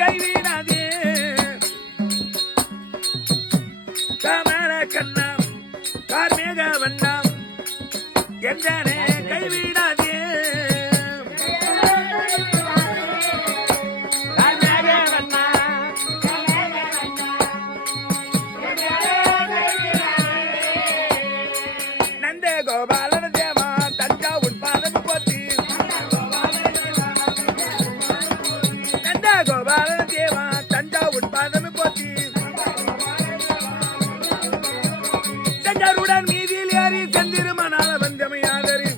கைவிடாதே கமல கண்ணம் கார்மேக வண்ணம் என்றனே கைவிடாதே கோபாலன தேவா தஞ்சாவூர் பாதம் போத்தி நந்த கோபாலன தேவா தஞ்சாவூர் பாதம் போத்தி செஞ்சருடன் மீதியில் ஏறி செந்திருமனால வந்தமையாதரி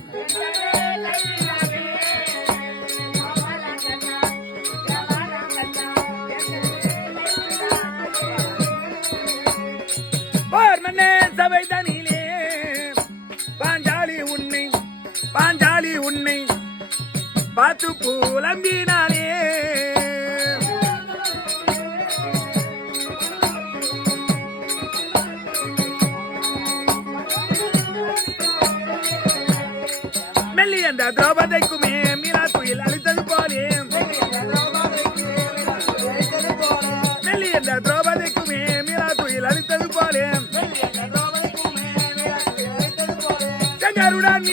போர் மன்னே சபை தனியிலே பாஞ்சாலி உன்னை பார்த்து புலம்பினாலே மெல்லி அந்த திரௌபதிக்குமே மீரா துயில் அளித்தது போலே மெல்லி அந்த திரௌபதிக்குமே மீரா துயில் அளித்தது போலே செங்கருடன்